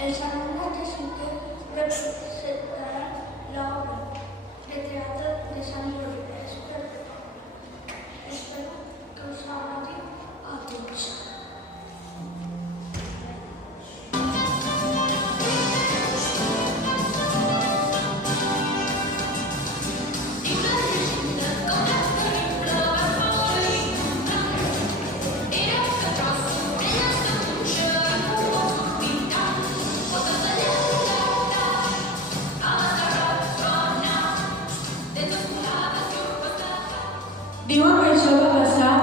Els alumnes de cinquè representaran l'obra de teatre de Sant Jordi. Espero que us agradi a tots. Diuen que això va passar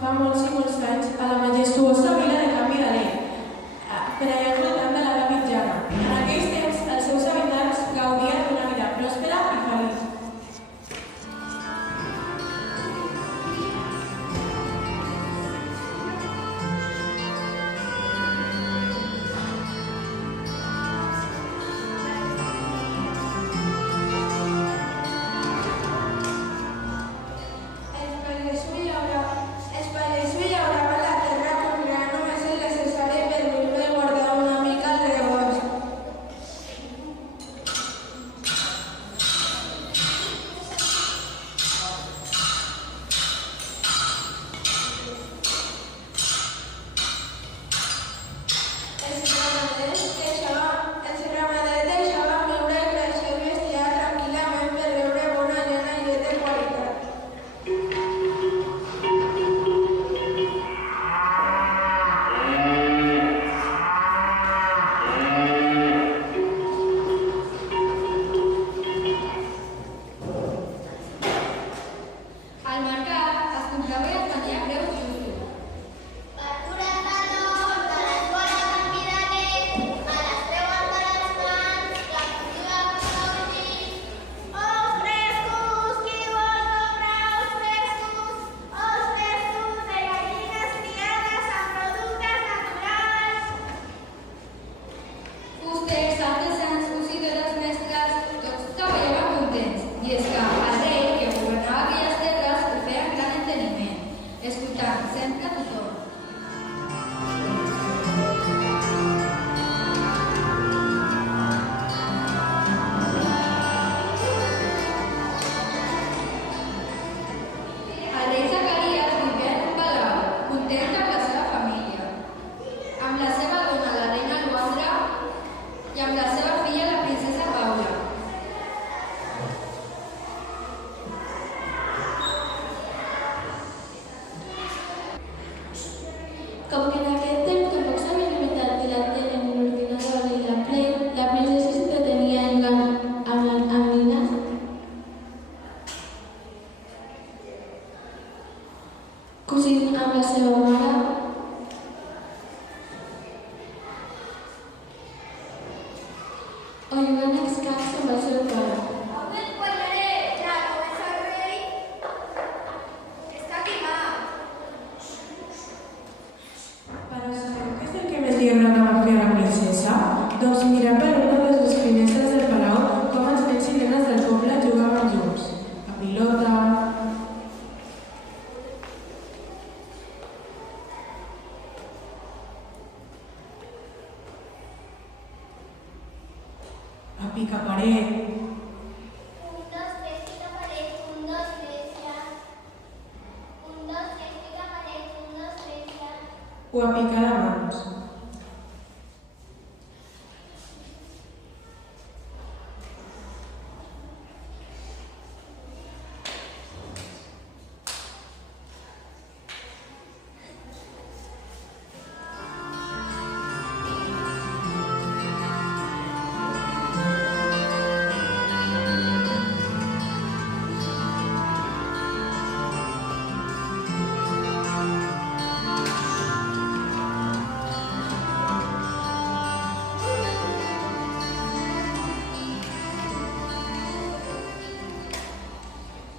fa molts i molts anys a la majestuosa vila de Canvi d'Alí, per allà al voltant de l'edat mitjana. En aquells temps, els seus habitants gaudien d'una vida pròspera i feliç. Com que en aquest temps tampoc s'havia limitat de la tele en l'ordinador i la Play, la princesa s'entretenia amb nines cosint amb la seva mare o jugant als caps amb el seu pare. Doncs mirar per una de les finestres del palau com els nens i nenes del poble jugaven junts, a pilota, a picaparet, o a picar a mans.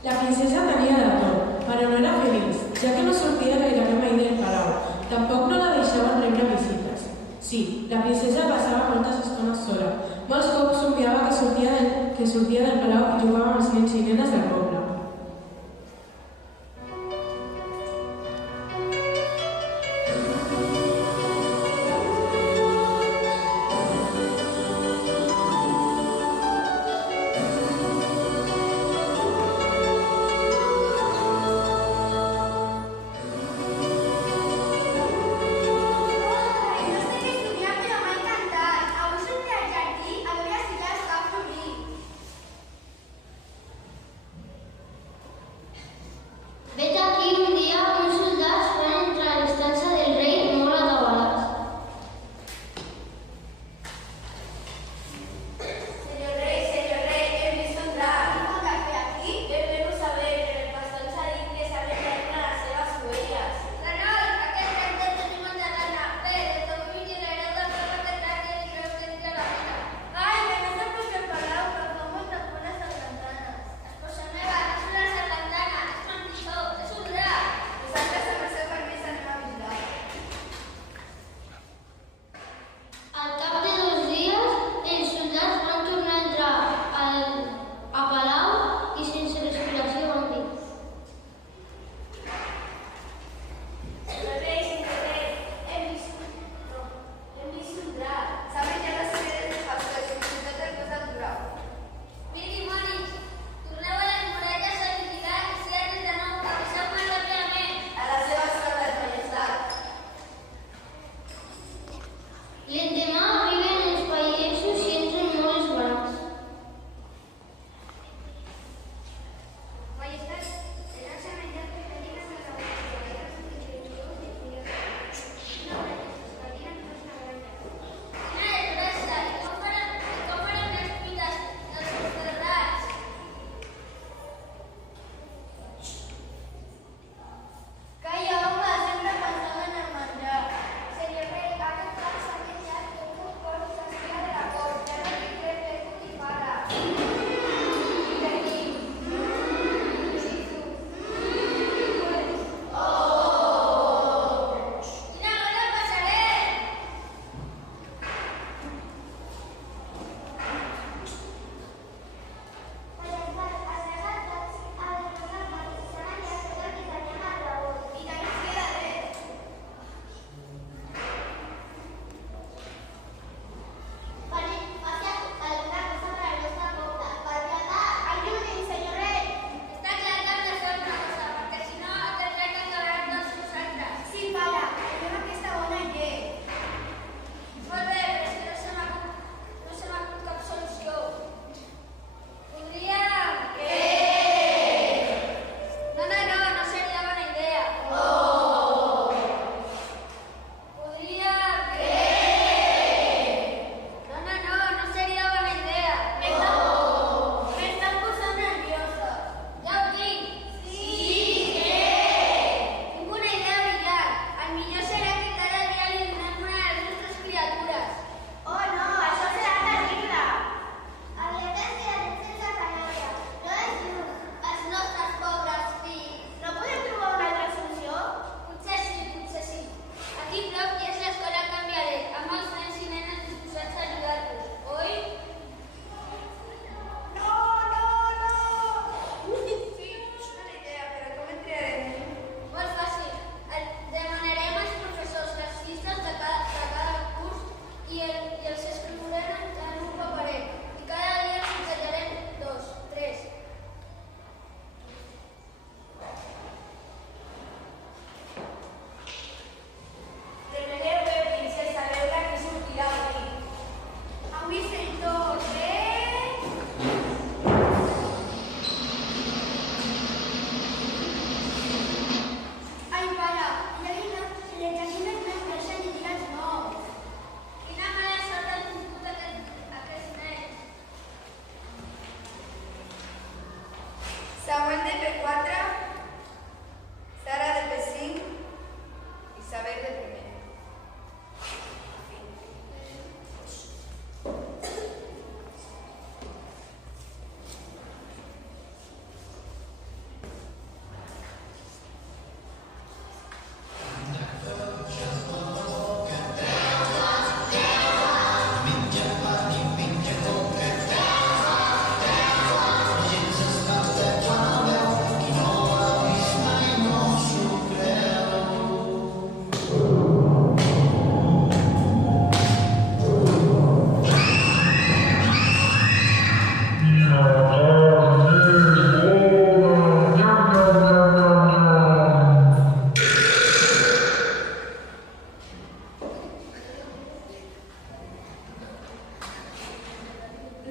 La princesa tenia de tot, però no era feliç, ja que no sortia gairebé mai del palau. Tampoc no la deixaven rebre visites. Sí, la princesa passava moltes estones sola. Molts cops somiava que sortia del palau i jugava amb els nens i nenes del poble.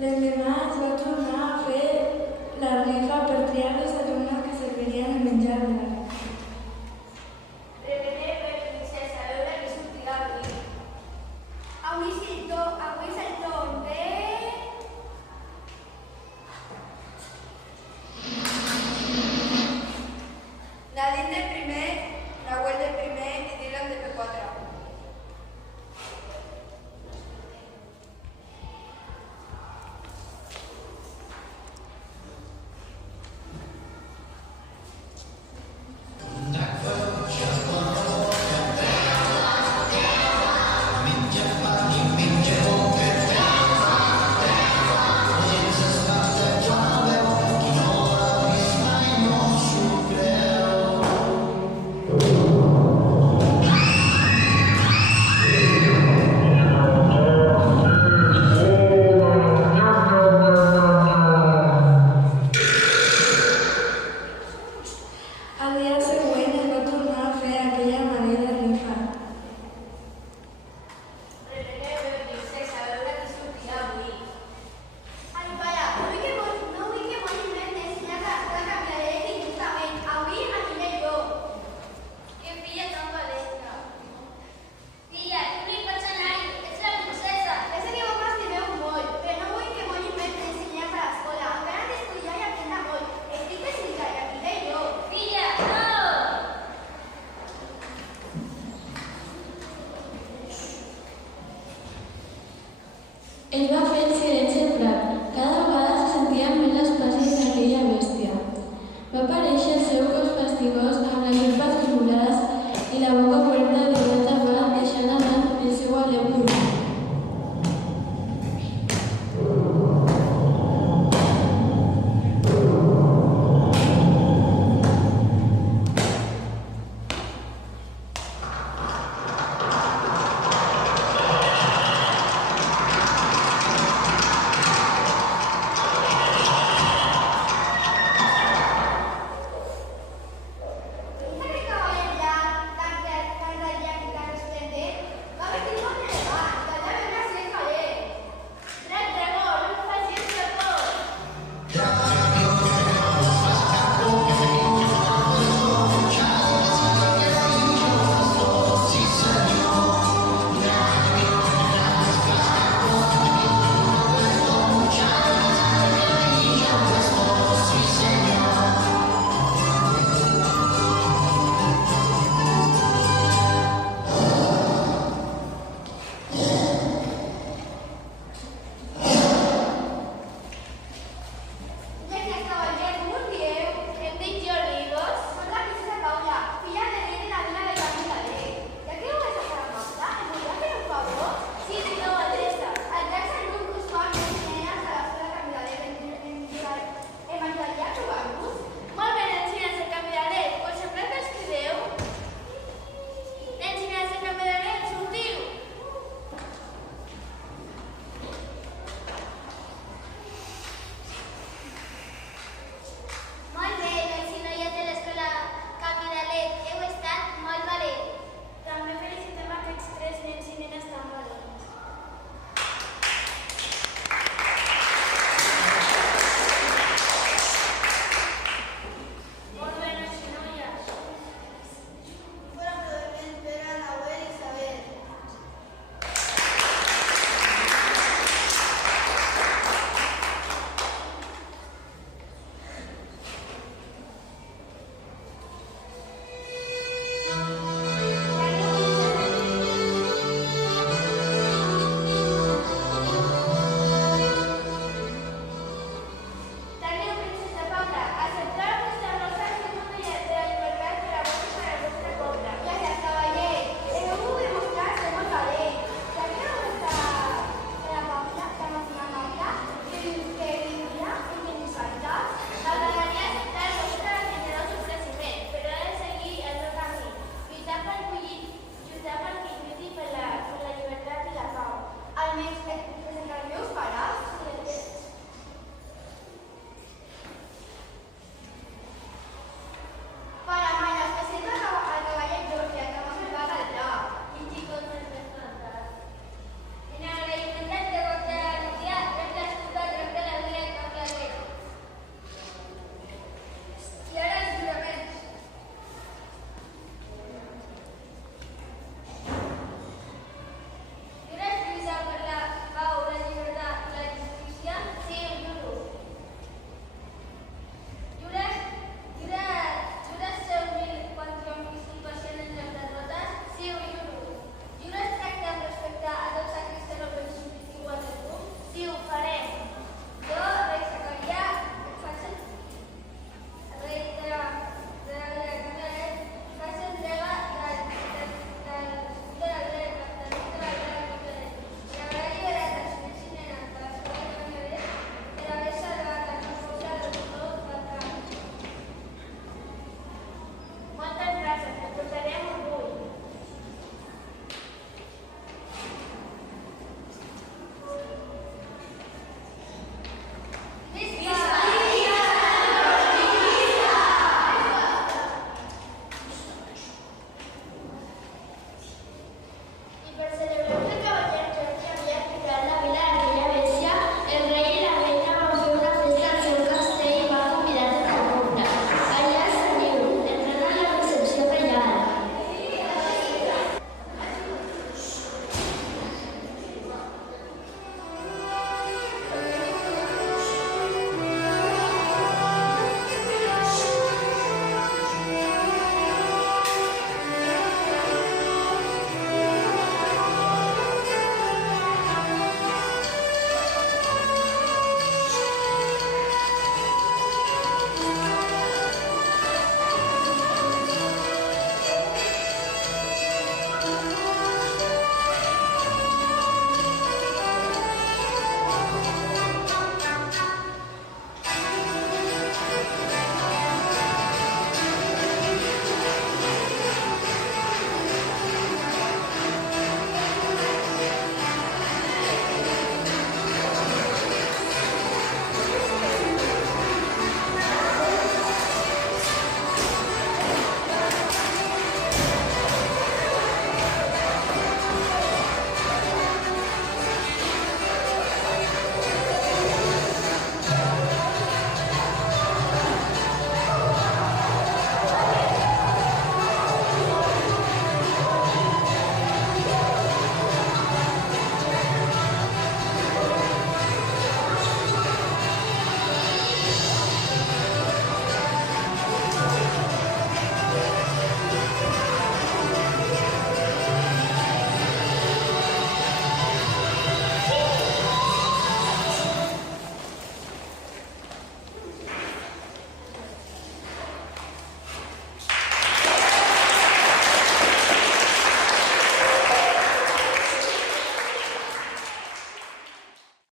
L'endemà es va tornar a fer la rifa per triar les alumnes que servirien el menjar de la rifa. Revené sense veure qui sortirà avui. Avui és el torn de... Nadine de primer, Nahuel de primer i Dylan de P4. Al dia següent es va tornar a fer aquella manera de rifar. Revené sense veure qui sortirà avui. Ai, pare, no vull que morin més d'ensenyar la canviaré injustament. Avui aniré jo. Que filla tan valenta. Filla, tu no hi pots anar, ets la princesa. És que vos m'estimeu molt, però no vull que morin més d'ensenyar a l'escola. Encara d'estudiar i aprendre molt. Estic decidida i aniré jo. Filla, no! Ell va fer el silenci al prat. Cada vegada se sentien més les passes d'aquella bèstia. Va aparèixer el seu cos fastigós